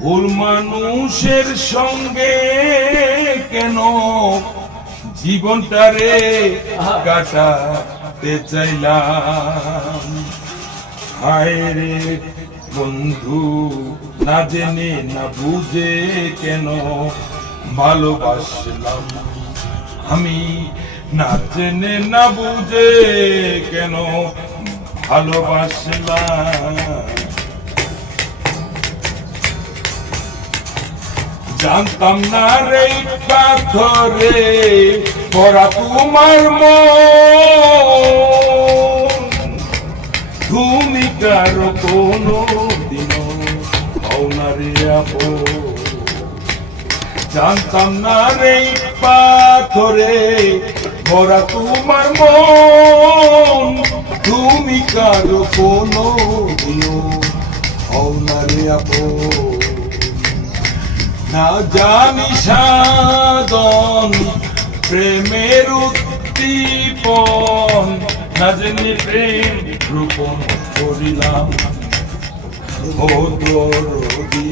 ভুল মানুষের সঙ্গে কেন জীবনটারে কাটাতে চাইলাম? হায় রে বন্ধু, না জেনে, না বুঝে কেন ভালোবাসলাম? আমি না জেনে, না বুঝে কেন ভালোবাসলাম? জানতাম না রে পাথরে পড়া তোমার তুমি কারও কোনো দিন জানতাম না রে পাথরে, ভরা তোমার মন। তুমি কারও কোনো দিন হও রে আপো। না জানি সাধন প্রেমের উদ্দীপন না জানি প্রেম রূপন করিলাম। ও দরদি